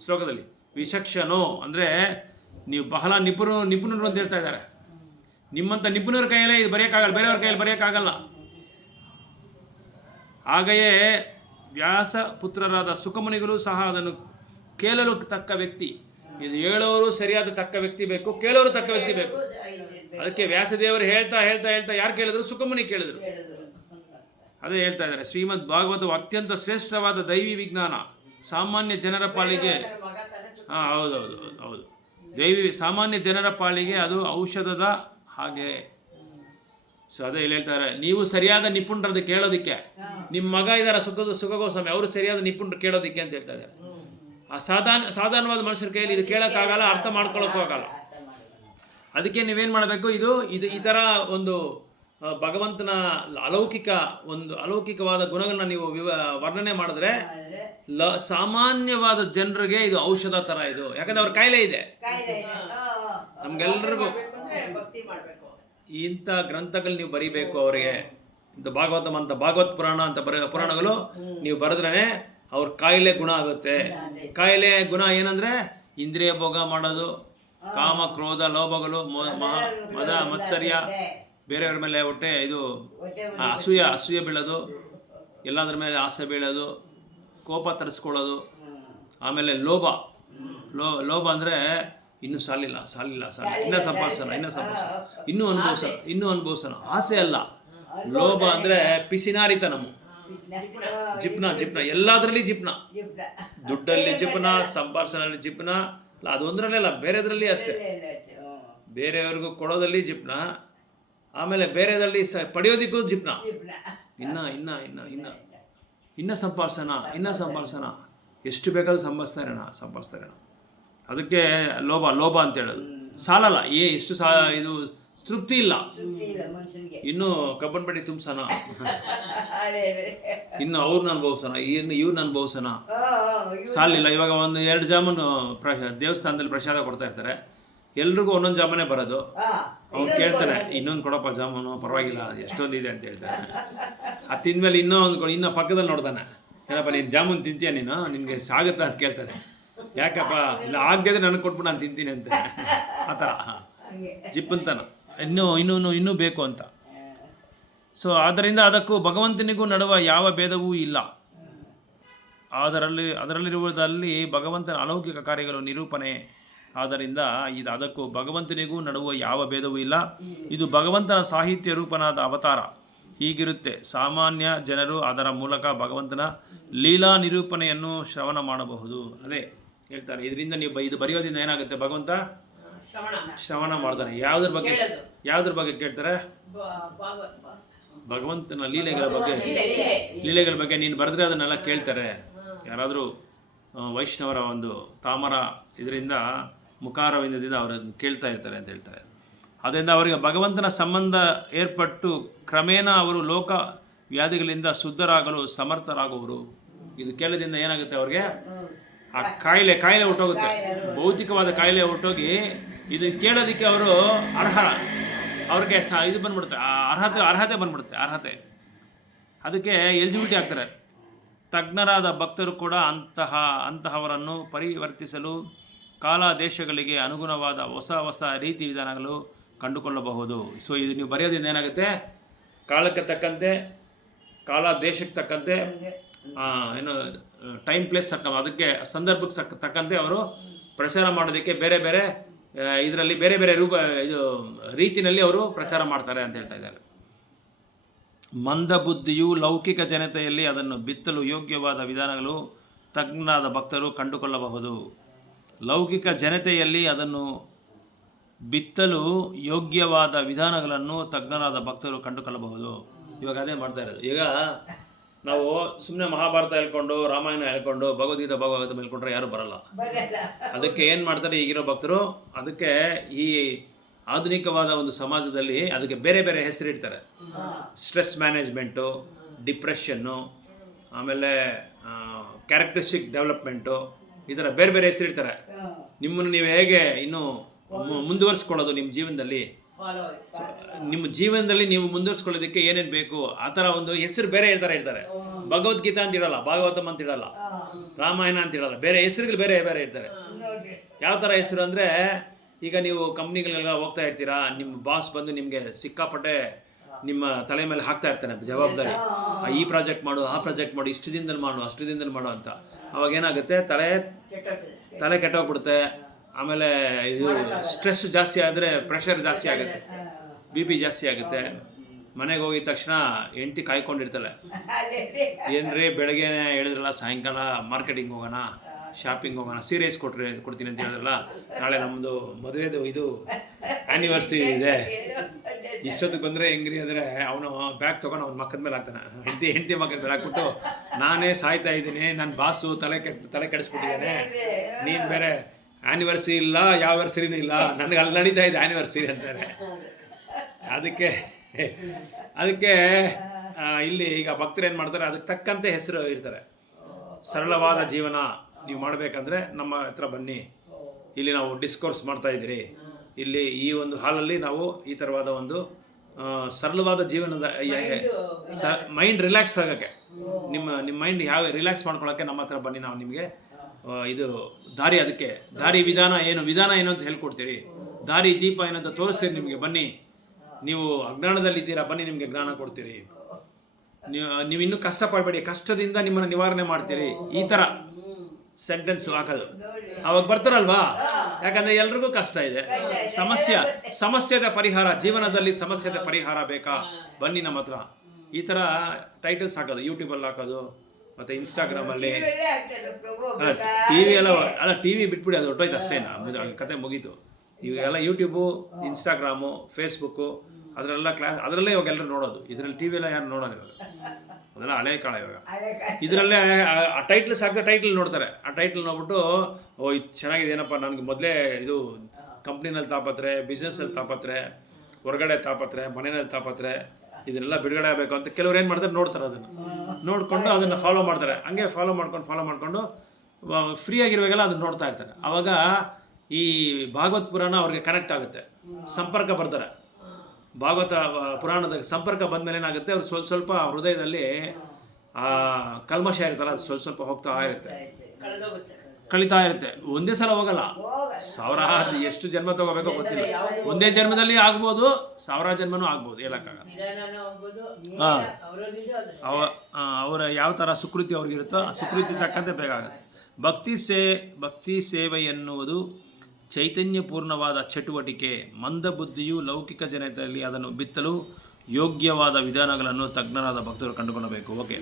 ಶ್ಲೋಕದಲ್ಲಿ. ವಿಚಕ್ಷಣೋ ಅಂದರೆ ನೀವು ಬಹಳ ನಿಪುಣರು ಅಂತ ಹೇಳ್ತಾ ಇದ್ದಾರೆ. ನಿಮ್ಮಂಥ ನಿಪುಣರ ಕೈಯಲ್ಲೇ ಇದು ಬರೆಯೋಕ್ಕಾಗಲ್ಲ, ಬೇರೆಯವ್ರ ಕೈಯಲ್ಲಿ ಬರೆಯೋಕ್ಕಾಗಲ್ಲ. ಹಾಗೆಯೇ ವ್ಯಾಸ ಪುತ್ರರಾದ ಸುಖಮುನಿಗಳು ಸಹ ಅದನ್ನು ಕೇಳಲು ತಕ್ಕ ವ್ಯಕ್ತಿ. ಇದು ಹೇಳೋರು ಸರಿಯಾದ ತಕ್ಕ ವ್ಯಕ್ತಿ ಬೇಕು, ಕೇಳೋರು ತಕ್ಕ ವ್ಯಕ್ತಿ ಬೇಕು. ಅದಕ್ಕೆ ವ್ಯಾಸದೇವರು ಹೇಳ್ತಾ ಹೇಳ್ತಾ ಹೇಳ್ತಾ ಯಾರು ಕೇಳಿದ್ರು? ಸುಖಮುನಿ ಕೇಳಿದ್ರು. ಅದೇ ಹೇಳ್ತಾ ಇದ್ದಾರೆ, ಶ್ರೀಮದ್ ಭಾಗವತವು ಅತ್ಯಂತ ಶ್ರೇಷ್ಠವಾದ ದೈವಿ ವಿಜ್ಞಾನ. ಸಾಮಾನ್ಯ ಜನರ ಪಾಲಿಗೆ ಹೌದೌದು ಹೌದು, ಸಾಮಾನ್ಯ ಜನರ ಪಾಲಿಗೆ ಅದು ಔಷಧದ ಹಾಗೆ. ಸೊ ಅದೇ ಇಲ್ಲಿ ಹೇಳ್ತಾರೆ, ನೀವು ಸರಿಯಾದ ನಿಪುಣರದ್ದು ಕೇಳೋದಿಕ್ಕೆ. ನಿಮ್ಮ ಮಗ ಇದ್ದಾರೆ ಸುಖಗೋಸ್ವಾಮಿ, ಅವರು ಸರಿಯಾದ ನಿಪುಣರು ಕೇಳೋದಿಕ್ಕೆ ಅಂತ ಹೇಳ್ತಾ ಇದ್ದಾರೆ. ಆ ಸಾಧಾರಣವಾದ ಮನುಷ್ಯರ ಕೈಯಲ್ಲಿ ಇದು ಕೇಳೋಕ್ಕಾಗಲ್ಲ, ಅರ್ಥ ಮಾಡ್ಕೊಳ್ಳೋಕ್ಕೂ ಆಗಲ್ಲ. ಅದಕ್ಕೆ ನೀವೇನು ಮಾಡಬೇಕು, ಇದು ಈ ಥರ ಒಂದು ಭಗವಂತನ ಅಲೌಕಿಕವಾದ ಗುಣಗಳನ್ನ ನೀವು ವರ್ಣನೆ ಮಾಡಿದ್ರೆ ಸಾಮಾನ್ಯವಾದ ಜನರಿಗೆ ಇದು ಔಷಧ ಥರ ಇದು. ಯಾಕಂದ್ರೆ ಅವ್ರ ಕಾಯಿಲೆ ಇದೆ. ನಮ್ಗೆಲ್ರಿಗೂ ಇಂಥ ಗ್ರಂಥಗಳು ನೀವು ಬರಿಬೇಕು ಅವರಿಗೆ. ಇಂಥ ಭಾಗವತ್ ಪುರಾಣ ಅಂತ ಪುರಾಣಗಳು ನೀವು ಬರೆದ್ರೆ ಅವ್ರ ಕಾಯಿಲೆ ಗುಣ ಆಗುತ್ತೆ. ಕಾಯಿಲೆ ಗುಣ ಏನಂದ್ರೆ ಇಂದ್ರಿಯ ಭೋಗ ಮಾಡೋದು, ಕಾಮ ಕ್ರೋಧ ಲೋಭಗಳು, ಮದ ಮತ್ಸರ್ಯ, ಬೇರೆಯವ್ರ ಮೇಲೆ ಹೊಟ್ಟೆ ಇದು ಅಸೂಯ ಬೀಳೋದು, ಎಲ್ಲದ್ರ ಮೇಲೆ ಆಸೆ ಬೀಳೋದು, ಕೋಪ ತರಿಸ್ಕೊಳ್ಳೋದು, ಆಮೇಲೆ ಲೋಭ ಅಂದರೆ ಇನ್ನೂ ಸಾಲಿಲ್ಲ, ಇನ್ನೂ ಸಂಪಾದಿಸೋಣ, ಇನ್ನೂ ಅನುಭವಿಸೋಣ. ಆಸೆ ಅಲ್ಲ, ಲೋಭ ಅಂದರೆ ಪಿಸಿನಾರಿತನము, ಜಿಪ್ನ ಎಲ್ಲದರಲ್ಲಿ ಜಿಪ್ನ. ದುಡ್ಡಲ್ಲಿ ಜಿಪ್ನ, ಸಂಪಾದಿಸೋದ್ರಲ್ಲಿ ಜಿಪ್ನ, ಅದೊಂದರಲ್ಲೇ ಅಲ್ಲ, ಬೇರೆದ್ರಲ್ಲಿ ಅಷ್ಟೇ. ಬೇರೆಯವ್ರಿಗೂ ಕೊಡೋದಲ್ಲಿ ಜಿಪ್ನ, ಆಮೇಲೆ ಬೇರೆದ್ರಲ್ಲಿ ಪಡೆಯೋದಕ್ಕೂ ಜಿಪ್ನ. ಇನ್ನ ಸಂಪಾದಿಸೋಣ, ಎಷ್ಟು ಬೇಕಾದ್ರೂ ಸಂಪಾದಿಸ್ತಾರೇಣ. ಅದಕ್ಕೆ ಲೋಭ ಅಂತ ಹೇಳೋದು. ಸಾಲಲ್ಲ, ಎಷ್ಟು ಇದು ತೃಪ್ತಿ ಇಲ್ಲ, ಇನ್ನು ಕಬ್ಬನ್ ಪಟ್ಟಿ ತುಂಬಿಸೋಣ, ಇನ್ನು ಅವ್ರನ್ನ ಅನುಭವಿಸೋಣ, ಇವ್ರನ್ನ ಅನುಭವಿಸೋಣ. ಸಾಲಿಲ್ಲ. ಇವಾಗ 1-2 ಜಾಮೂನು ದೇವಸ್ಥಾನದಲ್ಲಿ ಪ್ರಸಾದ ಕೊಡ್ತಾ ಇರ್ತಾರೆ, ಎಲ್ರಿಗೂ ಒಂದೊಂದು ಜಾಮೂನೇ ಬರೋದು. ಅವ್ನು ಕೇಳ್ತಾನೆ, ಇನ್ನೊಂದು ಕೊಡಪ್ಪ ಜಾಮೂನು, ಪರವಾಗಿಲ್ಲ ಎಷ್ಟೊಂದಿದೆ ಅಂತ ಹೇಳ್ತಾನೆ. ಅದು ತಿಂದ್ಮೇಲೆ ಇನ್ನೂ ಪಕ್ಕದಲ್ಲಿ ನೋಡ್ತಾನೆ, ಏನಪ್ಪ ನೀನು ಜಾಮೂನು ತಿಂತೀಯ, ನಿನಗೆ ಸಾಗುತ್ತಾ ಅಂತ ಕೇಳ್ತಾನೆ. ಯಾಕಪ್ಪ, ಇಲ್ಲ ಆಗದೆ ನನಗೆ ಕೊಟ್ಬಿಟ್ಟು ನಾನು ತಿಂತೀನಿ ಅಂತ. ಆ ಥರ ಜಿಪ್ಪಂತಾನ, ಇನ್ನೂ ಬೇಕು ಅಂತ. ಸೊ ಆದ್ದರಿಂದ ಅದಕ್ಕೂ ಭಗವಂತನಿಗೂ ನಡುವ ಯಾವ ಭೇದವೂ ಇಲ್ಲ. ಅದರಲ್ಲಿರುವುದಲ್ಲಿ ಭಗವಂತನ ಅಲೌಕಿಕ ಕಾರ್ಯಗಳು ನಿರೂಪಣೆ. ಆದ್ದರಿಂದ ಅದಕ್ಕೂ ಭಗವಂತನಿಗೂ ನಡುವ ಯಾವ ಭೇದವೂ ಇಲ್ಲ. ಇದು ಭಗವಂತನ ಸಾಹಿತ್ಯ ರೂಪನಾದ ಅವತಾರ. ಹೀಗಿರುತ್ತೆ. ಸಾಮಾನ್ಯ ಜನರು ಅದರ ಮೂಲಕ ಭಗವಂತನ ಲೀಲಾ ನಿರೂಪಣೆಯನ್ನು ಶ್ರವಣ ಮಾಡಬಹುದು. ಅದೇ ಹೇಳ್ತಾರೆ, ಇದರಿಂದ ನೀವು ಇದು ಬರೆಯೋದ್ರಿಂದ ಏನಾಗುತ್ತೆ, ಭಗವಂತ ಶ್ರವಣ ಮಾಡ್ತಾನೆ. ಯಾವುದ್ರ ಬಗ್ಗೆ ಕೇಳ್ತಾರೆ? ಭಗವಂತನ ಲೀಲೆಗಳ ಬಗ್ಗೆ ನೀನು ಬರೆದ್ರೆ ಅದನ್ನೆಲ್ಲ ಕೇಳ್ತಾರೆ. ಯಾರಾದರೂ ವೈಷ್ಣವರ ಒಂದು ತಾಮರ ಇದರಿಂದ ಮುಖಾರವಿಂದದಿಂದ ಅವರನ್ನು ಕೇಳ್ತಾ ಇರ್ತಾರೆ ಅಂತ ಹೇಳ್ತಾರೆ. ಅದರಿಂದ ಅವರಿಗೆ ಭಗವಂತನ ಸಂಬಂಧ ಏರ್ಪಟ್ಟು ಕ್ರಮೇಣ ಅವರು ಲೋಕ ವ್ಯಾಧಿಗಳಿಂದ ಶುದ್ಧರಾಗಲು ಸಮರ್ಥರಾಗುವರು. ಇದು ಕೇಳೋದ್ರಿಂದ ಏನಾಗುತ್ತೆ, ಅವ್ರಿಗೆ ಆ ಕಾಯಿಲೆ ಹೊರಟೋಗುತ್ತೆ. ಭೌತಿಕವಾದ ಕಾಯಿಲೆ ಹೊರಟೋಗಿ ಇದನ್ನು ಕೇಳೋದಕ್ಕೆ ಅವರು ಅವ್ರಿಗೆ ಇದು ಬಂದ್ಬಿಡುತ್ತೆ, ಅರ್ಹತೆ ಬಂದ್ಬಿಡುತ್ತೆ. ಅದಕ್ಕೆ ಎಲಿಜಿಬಿಲಿಟಿ ಆಗ್ತಾರೆ. ತಜ್ಞರಾದ ಭಕ್ತರು ಕೂಡ ಅಂತಹವರನ್ನು ಪರಿವರ್ತಿಸಲು ಕಾಲ ದೇಶಗಳಿಗೆ ಅನುಗುಣವಾದ ಹೊಸ ರೀತಿ ವಿಧಾನಗಳು ಕಂಡುಕೊಳ್ಳಬಹುದು. ಸೊ ಇದು ನೀವು ಬರೆಯೋದ್ರಿಂದ ಏನಾಗುತ್ತೆ, ಕಾಲಕ್ಕೆ ತಕ್ಕಂತೆ, ಕಾಲ ದೇಶಕ್ಕೆ ತಕ್ಕಂತೆ, ಟೈಮ್ ಪ್ಲೇಸ್ ಅದಕ್ಕೆ ಸಂದರ್ಭಕ್ಕೆ ತಕ್ಕಂತೆ ಅವರು ಪ್ರಚಾರ ಮಾಡೋದಕ್ಕೆ ಬೇರೆ ಇದರಲ್ಲಿ ಬೇರೆ ರೀತಿಯಲ್ಲಿ ಅವರು ಪ್ರಚಾರ ಮಾಡ್ತಾರೆ ಅಂತ ಹೇಳ್ತಾ ಇದ್ದಾರೆ. ಮಂದಬುದ್ಧಿಯು ಲೌಕಿಕ ಜನತೆಯಲ್ಲಿ ಅದನ್ನು ಬಿತ್ತಲು ಯೋಗ್ಯವಾದ ವಿಧಾನಗಳು ತಜ್ಞರಾದ ಭಕ್ತರು ಕಂಡುಕೊಳ್ಳಬಹುದು. ಲೌಕಿಕ ಜನತೆಯಲ್ಲಿ ಅದನ್ನು ಬಿತ್ತಲು ಯೋಗ್ಯವಾದ ವಿಧಾನಗಳನ್ನು ತಜ್ಞರಾದ ಭಕ್ತರು ಕಂಡುಕೊಳ್ಳಬಹುದು. ಇವಾಗ ಅದೇ ಮಾಡ್ತಾ ಇರೋದು. ಈಗ ನಾವು ಸುಮ್ಮನೆ ಮಹಾಭಾರತ ಹೇಳ್ಕೊಂಡು, ರಾಮಾಯಣ ಹೇಳ್ಕೊಂಡು, ಭಗವದ್ಗೀತೆ ಹೇಳ್ಕೊಂಡ್ರೆ ಯಾರು ಬರಲ್ಲ. ಅದಕ್ಕೆ ಏನು ಮಾಡ್ತಾರೆ ಈಗಿರೋ ಭಕ್ತರು, ಅದಕ್ಕೆ ಈ ಆಧುನಿಕವಾದ ಒಂದು ಸಮಾಜದಲ್ಲಿ ಅದಕ್ಕೆ ಬೇರೆ ಹೆಸರಿಡ್ತಾರೆ. ಸ್ಟ್ರೆಸ್ ಮ್ಯಾನೇಜ್ಮೆಂಟು, ಡಿಪ್ರೆಷನ್ನು, ಆಮೇಲೆ ಕ್ಯಾರೆಕ್ಟರಿಸ್ಟಿಕ್ ಡೆವಲಪ್ಮೆಂಟು, ಈ ಥರ ಬೇರೆ ಹೆಸರಿಡ್ತಾರೆ. ನಿಮ್ಮನ್ನು ನೀವು ಹೇಗೆ ಇನ್ನೂ ಮುಂದುವರಿಸ್ಕೊಳ್ಳೋದು, ನಿಮ್ಮ ಜೀವನದಲ್ಲಿ ನೀವು ಮುಂದುವರಿಸ್ಕೊಳ್ಳೋದಕ್ಕೆ ಏನೇನು ಬೇಕು, ಆ ಥರ ಒಂದು ಹೆಸರು ಬೇರೆ ಇರ್ತಾರೆ. ಭಗವದ್ಗೀತಾ ಅಂತ ಇಡಲ್ಲ, ಭಾಗವತಮ್ ಅಂತ ಇಡಲ್ಲ, ರಾಮಾಯಣ ಅಂತ ಇಡಲ್ಲ, ಬೇರೆ ಹೆಸರುಗಳು ಬೇರೆ ಇರ್ತಾರೆ. ಯಾವ ಥರ ಹೆಸರು ಅಂದರೆ, ಈಗ ನೀವು ಕಂಪ್ನಿಗಳೆಲ್ಲ ಹೋಗ್ತಾ ಇರ್ತೀರಾ, ನಿಮ್ಮ ಬಾಸ್ ಬಂದು ನಿಮಗೆ ಸಿಕ್ಕಾಪಟ್ಟೆ ನಿಮ್ಮ ತಲೆ ಮೇಲೆ ಹಾಕ್ತಾ ಇರ್ತಾನೆ ಜವಾಬ್ದಾರಿ. ಈ ಪ್ರಾಜೆಕ್ಟ್ ಮಾಡು, ಆ ಪ್ರಾಜೆಕ್ಟ್ ಮಾಡು, ಇಷ್ಟು ದಿನದಲ್ಲಿ ಮಾಡು, ಅಷ್ಟು ದಿನದಲ್ಲಿ ಮಾಡು ಅಂತ. ಅವಾಗ ಏನಾಗುತ್ತೆ, ತಲೆ ಕೆಟ್ಟೋಗ್ಬಿಡುತ್ತೆ. ಆಮೇಲೆ ಇದು ಸ್ಟ್ರೆಸ್ ಜಾಸ್ತಿ ಆದರೆ ಪ್ರೆಷರ್ ಜಾಸ್ತಿ ಆಗುತ್ತೆ, BP ಜಾಸ್ತಿ ಆಗುತ್ತೆ. ಮನೆಗೆ ಹೋಗಿದ ತಕ್ಷಣ ಹೆಂಡತಿ ಕಾಯ್ಕೊಂಡಿರ್ತಾಳೆ, ಏನ್ರಿ ಬೆಳಗ್ಗೆ ಹೇಳಿದ್ರಲ್ಲ ಸಾಯಂಕಾಲ ಮಾರ್ಕೆಟಿಂಗ್ ಹೋಗೋಣ, ಶಾಪಿಂಗ್ ಹೋಗೋಣ, ಸೀರೆ ಕೊಡ್ತೀನಿ ಅಂತ ಹೇಳಿದ್ರಲ್ಲ, ನಾಳೆ ನಮ್ಮದು ಮದುವೆದು ಇದು ಆ್ಯನಿವರ್ಸರಿ ಇದೆ, ಇಷ್ಟೊತ್ತಿಗೆ ಬಂದರೆ ಹೆಂಗ್ರಿ ಅಂದರೆ ಅವನು ಬ್ಯಾಗ್ ತೊಗೊಂಡು ಅವ್ನ ಮಕ್ಕದ ಮೇಲೆ ಹಾಕ್ತಾನೆ, ಹೆಂಡತಿ ಮಕ್ಕದ ಮೇಲೆ ಹಾಕ್ಬಿಟ್ಟು ನಾನೇ ಸಾಯ್ತಾ ಇದ್ದೀನಿ, ನನ್ನ ಬಾಸು ತಲೆ ಕೆಡಿಸ್ಬಿಟ್ಟಿದ್ದಾನೆ, ನೀನು ಬೇರೆ ಆ್ಯನಿವರ್ಸರಿ ಇಲ್ಲ, ಯಾವ ವರ್ಸರಿನೂ ಇಲ್ಲ, ನನಗೆ ಅಲ್ಲಿ ನಡೀತಾ ಇದೆ ಆ್ಯನಿವರ್ಸರಿ ಅಂತಾರೆ. ಅದಕ್ಕೆ ಇಲ್ಲಿ ಈಗ ಭಕ್ತರು ಏನು ಮಾಡ್ತಾರೆ, ಅದಕ್ಕೆ ತಕ್ಕಂತೆ ಹೆಸರು ಇರ್ತಾರೆ. ಸರಳವಾದ ಜೀವನ ನೀವು ಮಾಡಬೇಕಂದ್ರೆ ನಮ್ಮ ಹತ್ರ ಬನ್ನಿ, ಇಲ್ಲಿ ನಾವು ಡಿಸ್ಕೋರ್ಸ್ ಮಾಡ್ತಾ ಇದ್ದೀರಿ, ಇಲ್ಲಿ ಈ ಒಂದು ಹಾಲಲ್ಲಿ ನಾವು ಈ ಥರವಾದ ಒಂದು ಸರಳವಾದ ಜೀವನದ ಮೈಂಡ್ ರಿಲ್ಯಾಕ್ಸ್ ಆಗೋಕ್ಕೆ, ನಿಮ್ಮ ಮೈಂಡ್ ಯಾವ ರಿಲ್ಯಾಕ್ಸ್ ಮಾಡ್ಕೊಳ್ಳೋಕ್ಕೆ ನಮ್ಮ ಹತ್ರ ಬನ್ನಿ, ನಾವು ನಿಮಗೆ ಇದು ದಾರಿ, ಅದಕ್ಕೆ ದಾರಿ ವಿಧಾನ ಏನು ಅಂತ ಹೇಳ್ಕೊಡ್ತೀರಿ, ದಾರಿ ದೀಪ ಏನಂತ ತೋರಿಸ್ತೀರಿ ನಿಮಗೆ. ಬನ್ನಿ, ನೀವು ಅಜ್ಞಾನದಲ್ಲಿದ್ದೀರಾ, ಬನ್ನಿ ನಿಮಗೆ ಜ್ಞಾನ ಕೊಡ್ತೀರಿ, ನೀವು ಇನ್ನೂ ಕಷ್ಟಪಡಬೇಡಿ, ಕಷ್ಟದಿಂದ ನಿಮ್ಮನ್ನು ನಿವಾರಣೆ ಮಾಡ್ತೀರಿ, ಈ ಥರ ಸೆಂಟೆನ್ಸ್ ಹಾಕೋದು. ಅವಾಗ ಬರ್ತಾರಲ್ವಾ, ಯಾಕಂದರೆ ಎಲ್ರಿಗೂ ಕಷ್ಟ ಇದೆ, ಸಮಸ್ಯೆದ ಪರಿಹಾರ, ಜೀವನದಲ್ಲಿ ಸಮಸ್ಯೆದ ಪರಿಹಾರ ಬೇಕಾ, ಬನ್ನಿ ನಮ್ಮ ಹತ್ರ, ಈ ಥರ ಟೈಟಲ್ಸ್ ಹಾಕೋದು, ಯೂಟ್ಯೂಬಲ್ಲಿ ಹಾಕೋದು, ಮತ್ತು ಇನ್ಸ್ಟಾಗ್ರಾಮಲ್ಲಿ. ಟಿ ವಿ ಬಿಟ್ಬಿಡಿ, ಅದು ಹೊಟ್ಟೋಯ್ತು ಅಷ್ಟೇ, ಕತೆ ಮುಗೀತು. ಇವಾಗೆಲ್ಲ ಯೂಟ್ಯೂಬು, ಇನ್ಸ್ಟಾಗ್ರಾಮು, ಫೇಸ್ಬುಕ್ಕು, ಅದರಲ್ಲೇ ಇವಾಗ ಎಲ್ಲರೂ ನೋಡೋದು. ಇದರಲ್ಲಿ ಟಿ ವಿ ಎಲ್ಲ ಯಾರು ನೋಡೋದು ಇವಾಗ, ಅದೆಲ್ಲ ಹಳೆ ಕಾಲ. ಇವಾಗ ಇದರಲ್ಲೇ ಆ ಟೈಟ್ಲ್ಸ್ ಹಾಕಿದ್ರೆ ಟೈಟ್ಲ್ ನೋಡ್ತಾರೆ, ಆ ಟೈಟ್ಲ್ ನೋಡ್ಬಿಟ್ಟು ಓ ಇದು ಚೆನ್ನಾಗಿದೆ ಏನಪ್ಪ, ನನಗೆ ಮೊದಲೇ ಇದು ಕಂಪ್ನಿನಲ್ಲಿ ತಾಪತ್ರೆ, ಬಿಸ್ನೆಸ್ಸಲ್ಲಿ ತಾಪತ್ರೆ, ಹೊರಗಡೆ ತಾಪತ್ರೆ, ಮನೆಯಲ್ಲಿ ತಾಪತ್ರೆ, ಇದನ್ನೆಲ್ಲ ಬಿಡುಗಡೆ ಆಗಬೇಕು ಅಂತ ಕೆಲವ್ರು ಏನು ಮಾಡ್ತಾರೆ, ನೋಡ್ತಾರೆ, ಅದನ್ನು ನೋಡಿಕೊಂಡು ಅದನ್ನು ಫಾಲೋ ಮಾಡ್ತಾರೆ. ಹಂಗೆ ಫಾಲೋ ಮಾಡ್ಕೊಂಡು ಫ್ರೀಯಾಗಿರುವಾಗೆಲ್ಲ ಅದನ್ನು ನೋಡ್ತಾ ಇರ್ತಾರೆ. ಆವಾಗ ಈ ಭಾಗವತ್ ಪುರಾಣ ಅವ್ರಿಗೆ ಕನೆಕ್ಟ್ ಆಗುತ್ತೆ, ಸಂಪರ್ಕ ಬರ್ತಾರೆ. ಭಾಗವತ ಪುರಾಣದ ಸಂಪರ್ಕ ಬಂದಮೇಲೆ ಏನಾಗುತ್ತೆ, ಅವ್ರು ಸ್ವಲ್ಪ ಹೃದಯದಲ್ಲಿ ಕಲ್ಮಶ ಇರುತ್ತಲ್ಲ, ಅದು ಸ್ವಲ್ಪ ಹೋಗ್ತಾ ಇರುತ್ತೆ, ಕಳೀತಾ ಇರುತ್ತೆ. ಒಂದೇ ಸಲ ಹೋಗಲ್ಲ, ಸಾವಿರಾರು ಎಷ್ಟು ಜನ್ಮ ತಗೋಬೇಕೋ ಗೊತ್ತಿಲ್ಲ. ಒಂದೇ ಜನ್ಮದಲ್ಲಿ ಆಗ್ಬೋದು, ಸಾವಿರಾರು ಜನ್ಮನೂ ಆಗ್ಬೋದು, ಹೇಳಕ್ಕಾಗಲ್ಲ. ಅವರ ಯಾವ ಥರ ಸುಕೃತಿ ಅವ್ರಿಗಿರುತ್ತೋ ಆ ಸುಕೃತಿ ತಕ್ಕಂತೆ ಬೇಗ ಆಗುತ್ತೆ. ಭಕ್ತಿ ಸೇವೆ ಎನ್ನುವುದು ಚೈತನ್ಯಪೂರ್ಣವಾದ ಚಟುವಟಿಕೆ. ಮಂದಬುದ್ಧಿಯು ಲೌಕಿಕ ಜನತೆಯಲ್ಲಿ ಅದನ್ನು ಬಿತ್ತಲು ಯೋಗ್ಯವಾದ ವಿಧಾನಗಳನ್ನು ತಜ್ಞರಾದ ಭಕ್ತರು ಕಂಡುಕೊಳ್ಳಬೇಕು. ಓಕೆ,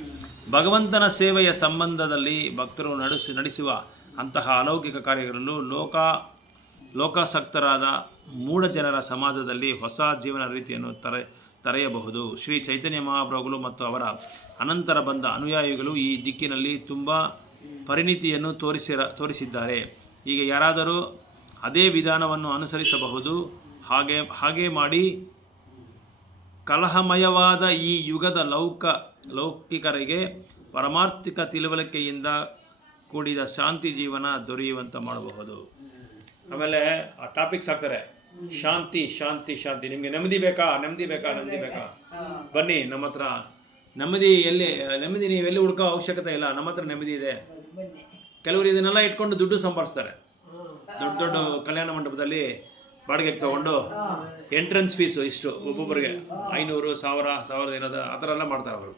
ಭಗವಂತನ ಸೇವೆಯ ಸಂಬಂಧದಲ್ಲಿ ಭಕ್ತರು ನಡೆಸುವ ಅಂತಹ ಅಲೌಕಿಕ ಕಾರ್ಯಗಳನ್ನು ಲೋಕಾಸಕ್ತರಾದ ಮೂಢ ಜನರ ಸಮಾಜದಲ್ಲಿ ಹೊಸ ಜೀವನ ರೀತಿಯನ್ನು ತರೆಯಬಹುದು. ಶ್ರೀ ಚೈತನ್ಯ ಮಹಾಪ್ರಭುಗಳು ಮತ್ತು ಅವರ ಅನಂತರ ಬಂದ ಅನುಯಾಯಿಗಳು ಈ ದಿಕ್ಕಿನಲ್ಲಿ ತುಂಬ ಪರಿಣಿತಿಯನ್ನು ತೋರಿಸಿದ್ದಾರೆ. ಈಗ ಯಾರಾದರೂ ಅದೇ ವಿಧಾನವನ್ನು ಅನುಸರಿಸಬಹುದು. ಹಾಗೆ ಮಾಡಿ ಕಲಹಮಯವಾದ ಈ ಯುಗದ ಲೌಕಿಕರಿಗೆ ಪಾರಮಾರ್ಥಿಕ ತಿಳುವಳಿಕೆಯಿಂದ ಕೂಡಿದ ಶಾಂತಿ ಜೀವನ ದೊರೆಯುವಂತೆ ಮಾಡಬಹುದು. ಆಮೇಲೆ ಆ ಟಾಪಿಕ್ಸ್ ಹಾಕ್ತಾರೆ, ಶಾಂತಿ ಶಾಂತಿ ಶಾಂತಿ. ನಿಮಗೆ ನೆಮ್ಮದಿ ಬೇಕಾ, ಬನ್ನಿ ನಮ್ಮ ಹತ್ರ. ನೆಮ್ಮದಿ ನೀವೆಲ್ಲಿ ಹುಡುಕೋ ಅವಶ್ಯಕತೆ ಇಲ್ಲ, ನಮ್ಮ ಹತ್ರ ನೆಮ್ಮದಿ ಇದೆ. ಕೆಲವರು ಇದನ್ನೆಲ್ಲ ಇಟ್ಕೊಂಡು ದುಡ್ಡು ಸಂಪಾದಿಸ್ತಾರೆ. ದೊಡ್ಡ ಕಲ್ಯಾಣ ಮಂಟಪದಲ್ಲಿ ಬಾಡಿಗೆಗೆ ತೊಗೊಂಡು ಎಂಟ್ರೆನ್ಸ್ ಫೀಸು ಇಷ್ಟು, ಒಬ್ಬೊಬ್ಬರಿಗೆ 500, 1000 ಏನದ ಆ ಥರ ಎಲ್ಲ ಮಾಡ್ತಾರೆ ಅವರು.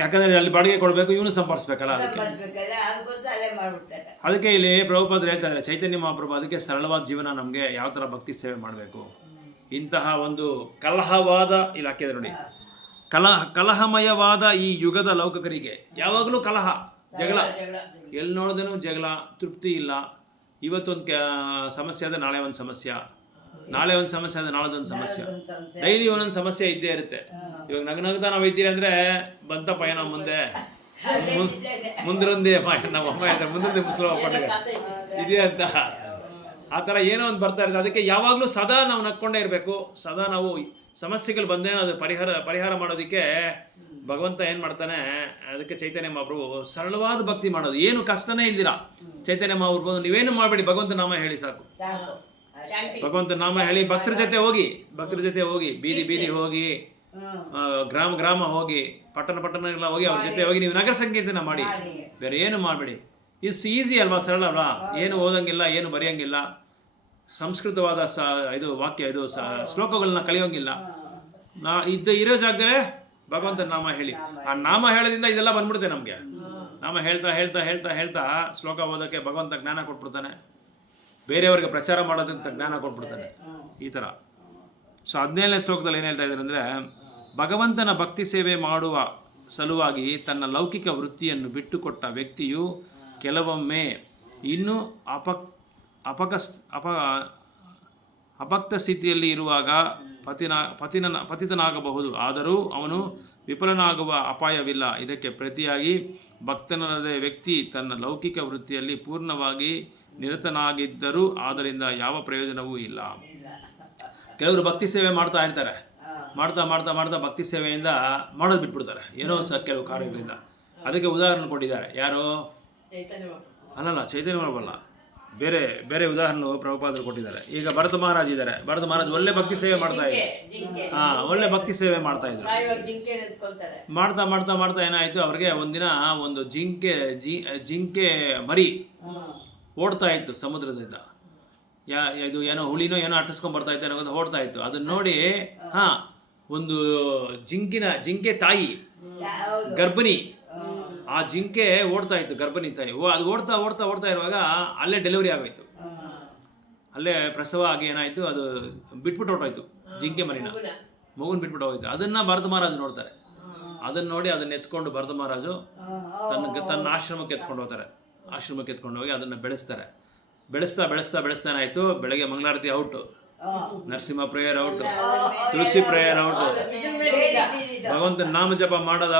ಯಾಕಂದರೆ ಅಲ್ಲಿ ಬಾಡಿಗೆ ಕೊಡಬೇಕು, ಇವನು ಸಂಪಾದಿಸ್ಬೇಕಲ್ಲ, ಅದಕ್ಕೆ ಇಲ್ಲಿ ಪ್ರಭುಪಾದರು ಹೇಳ್ತಾ ಇದ್ದಾರೆ, ಚೈತನ್ಯ ಮಹಾಪ್ರಭು ಅದಕ್ಕೆ ಸರಳವಾದ ಜೀವನ ನಮಗೆ ಯಾವ ಥರ ಭಕ್ತಿ ಸೇವೆ ಮಾಡಬೇಕು. ಇಂತಹ ಒಂದು ಕಲಹವಾದ ಇಲಾಖೆ ನೋಡಿ, ಕಲಹಮಯವಾದ ಈ ಯುಗದ ಲೌಕಿಕರಿಗೆ ಯಾವಾಗಲೂ ಕಲಹ, ಜಗಳ, ಎಲ್ಲಿ ನೋಡಿದ್ರೂ ಜಗಳ, ತೃಪ್ತಿ ಇಲ್ಲ. ಇವತ್ತೊಂದು ಸಮಸ್ಯೆ ಆದರೆ ನಾಳೆ ಒಂದು ಸಮಸ್ಯೆ, ನಾಳೆ ಒಂದು ಸಮಸ್ಯೆ ಆದರೆ ನಾಳೆದೊಂದು ಸಮಸ್ಯೆ, ಡೈಲಿ ಒಂದೊಂದು ಸಮಸ್ಯೆ ಇದ್ದೇ ಇರುತ್ತೆ. ಇವಾಗ ನಗ್ನಗ್ತಾ ನಾವು ಇದ್ದೀರಿ ಅಂದರೆ ಬಂತ ಪಯಣ ಮುಂದೆ ಮುಂದ್ರೊಂದೇ ನಮ್ಮ ಅಮ್ಮ ಹೇಳ್ತಾರೆ, ಮುಂದೆ ಮುಸ್ಲಿಂ ಪಂಡಿಗೆ ಇದೆ ಅಂತ. ಆ ಥರ ಏನೋ ಒಂದು ಬರ್ತಾ ಇರ್ತದೆ. ಅದಕ್ಕೆ ಯಾವಾಗಲೂ ಸದಾ ನಾವು ನಕ್ಕೊಂಡೇ ಇರಬೇಕು. ಸದಾ ನಾವು ಸಮಸ್ಯೆಗಳು ಬಂದೇನೋ ಅದು ಪರಿಹಾರ ಮಾಡೋದಕ್ಕೆ ಭಗವಂತ ಏನು ಮಾಡ್ತಾನೆ, ಅದಕ್ಕೆ ಚೈತನ್ಯ ಮಹಾಪ್ರಭು ಸರಳವಾದ ಭಕ್ತಿ ಮಾಡೋದು, ಏನು ಕಷ್ಟನೇ ಇಲ್ದಿರ. ಚೈತನ್ಯ ಮಹಾಪ್ರಭು ನೀವೇನು ಮಾಡಬೇಡಿ, ಭಗವಂತ ನಾಮ ಹೇಳಿ ಸಾಕು. ಭಗವಂತ ನಾಮ ಹೇಳಿ ಭಕ್ತರ ಜೊತೆ ಹೋಗಿ, ಬೀದಿ ಹೋಗಿ, ಗ್ರಾಮ ಹೋಗಿ, ಪಟ್ಟಣಗಳ ಹೋಗಿ, ಅವ್ರ ಜೊತೆ ಹೋಗಿ ನೀವು ನಗರ ಸಂಕೀರ್ತನ ಮಾಡಿ, ಬೇರೆ ಏನು ಮಾಡಬೇಡಿ. ಇಟ್ಸ್ ಈಸಿ ಅಲ್ವಾ, ಸರಳ ಅಲ್ವಾ, ಏನು ಓದಂಗಿಲ್ಲ, ಏನು ಬರೆಯೋಂಗಿಲ್ಲ, ಸಂಸ್ಕೃತವಾದ ಇದು ವಾಕ್ಯ ಇದು ಶ್ಲೋಕಗಳನ್ನ ಕಲಿಯೋಂಗಿಲ್ಲ. ಇರೋ ಜಾಗದಲ್ಲೇ ಭಗವಂತನ ನಾಮ ಹೇಳಿ. ಆ ನಾಮ ಹೇಳೋದ್ರಿಂದ ಇದೆಲ್ಲ ಬಂದ್ಬಿಡುತ್ತೆ ನಮಗೆ. ನಾಮ ಹೇಳ್ತಾ ಹೇಳ್ತಾ ಹೇಳ್ತಾ ಹೇಳ್ತಾ ಶ್ಲೋಕ ಓದೋಕ್ಕೆ ಭಗವಂತ ಜ್ಞಾನ ಕೊಟ್ಬಿಡ್ತಾನೆ, ಬೇರೆಯವ್ರಿಗೆ ಪ್ರಚಾರ ಮಾಡೋದಂತ ಜ್ಞಾನ ಕೊಟ್ಬಿಡ್ತಾನೆ, ಈ ಥರ. ಸೊ 17ನೇ ಶ್ಲೋಕದಲ್ಲಿ ಏನು ಹೇಳ್ತಾ ಇದ್ದಾರೆ ಅಂದರೆ, ಭಗವಂತನ ಭಕ್ತಿ ಸೇವೆ ಮಾಡುವ ಸಲುವಾಗಿ ತನ್ನ ಲೌಕಿಕ ವೃತ್ತಿಯನ್ನು ಬಿಟ್ಟುಕೊಟ್ಟ ವ್ಯಕ್ತಿಯು ಕೆಲವೊಮ್ಮೆ ಇನ್ನೂ ಅಪಕ್ತ ಸ್ಥಿತಿಯಲ್ಲಿ ಇರುವಾಗ ಪತಿತನಾಗಬಹುದು. ಆದರೂ ಅವನು ವಿಫಲನಾಗುವ ಅಪಾಯವಿಲ್ಲ. ಇದಕ್ಕೆ ಪ್ರತಿಯಾಗಿ ಭಕ್ತನಲ್ಲದ ವ್ಯಕ್ತಿ ತನ್ನ ಲೌಕಿಕ ವೃತ್ತಿಯಲ್ಲಿ ಪೂರ್ಣವಾಗಿ ನಿರತನಾಗಿದ್ದರೂ ಅದರಿಂದ ಯಾವ ಪ್ರಯೋಜನವೂ ಇಲ್ಲ. ಕೆಲವರು ಭಕ್ತಿ ಸೇವೆ ಮಾಡ್ತಾ ಇರ್ತಾರೆ, ಮಾಡ್ತಾ ಮಾಡ್ತಾ ಮಾಡ್ತಾ ಭಕ್ತಿ ಸೇವೆಯಿಂದ ಮಾಡೋದು ಬಿಟ್ಬಿಡ್ತಾರೆ, ಏನೋ ಕೆಲವು ಕಾರ್ಯಗಳಿಂದ. ಅದಕ್ಕೆ ಉದಾಹರಣೆ ಕೊಟ್ಟಿದ್ದಾರೆ. ಯಾರು? ಅಲ್ಲಲ್ಲ, ಚೈತನ್ಯ ಮಹಾಪ್ರಭು, ಬೇರೆ ಬೇರೆ ಉದಾಹರಣೆ ಪ್ರಭುಪಾದರು ಕೊಟ್ಟಿದ್ದಾರೆ. ಈಗ ಭರತ ಮಹಾರಾಜ್ ಇದ್ದಾರೆ. ಭರತ ಮಹಾರಾಜ್ ಒಳ್ಳೆ ಭಕ್ತಿ ಸೇವೆ ಮಾಡ್ತಾ ಇದ್ದಾರೆ. ಒಳ್ಳೆ ಭಕ್ತಿ ಸೇವೆ ಮಾಡ್ತಾ ಇದ್ದಾರೆ. ಮಾಡ್ತಾ ಮಾಡ್ತಾ ಮಾಡ್ತಾ ಏನಾಯಿತು, ಅವ್ರಿಗೆ ಒಂದಿನ ಒಂದು ಜಿಂಕೆ ಮರಿ ಓಡ್ತಾ ಇತ್ತು ಸಮುದ್ರದಿಂದ. ಇದು ಏನೋ ಹುಳಿನೋ ಏನೋ ಅಟ್ಟಿಸ್ಕೊಂಡು ಬರ್ತಾ ಇತ್ತು ಅನ್ನೋದು ಓಡ್ತಾ ಇತ್ತು. ಅದನ್ನ ನೋಡಿ ಒಂದು ಜಿಂಕೆ ತಾಯಿ ಗರ್ಭಿಣಿ, ಆ ಜಿಂಕೆ ಓಡ್ತಾ ಇತ್ತು, ಗರ್ಭಿಣಿ ತಾಯಿ. ಅದು ಓಡ್ತಾ ಓಡ್ತಾ ಓಡ್ತಾ ಇರುವಾಗ ಅಲ್ಲೇ ಡೆಲಿವರಿ ಆಗೋಯ್ತು, ಅಲ್ಲೇ ಪ್ರಸವ ಆಗಿ ಏನಾಯಿತು, ಅದು ಬಿಟ್ಬಿಟ್ಟು ಹೊರಟೋಯ್ತು, ಜಿಂಕೆ ಮರಿನ ಮಗುನ ಬಿಟ್ಬಿಟ್ಟು ಹೋಯ್ತು. ಅದನ್ನು ಭರತ ಮಹಾರಾಜು ನೋಡ್ತಾರೆ. ಅದನ್ನು ನೋಡಿ ಅದನ್ನ ಎತ್ಕೊಂಡು ಭರತ ಮಹಾರಾಜು ತನ್ನ ಆಶ್ರಮಕ್ಕೆ ಎತ್ಕೊಂಡು ಹೋಗ್ತಾರೆ. ಆಶ್ರಮಕ್ಕೆ ಎತ್ಕೊಂಡು ಹೋಗಿ ಅದನ್ನು ಬೆಳೆಸ್ತಾರೆ. ಬೆಳೆಸ್ತಾ ಬೆಳೆಸ್ತಾ ಬೆಳೆಸ್ತಾ ಏನಾಯಿತು, ಬೆಳಗ್ಗೆ ಮಂಗಳಾರತಿ ಔಟು, ನರಸಿಂಹ ಪ್ರೇಯರ್ ಔಟು, ತುಳಸಿ ಪ್ರೇಯರ್ ಔಟು, ಭಗವಂತನ ನಾಮ ಜಪ ಮಾಡೋದು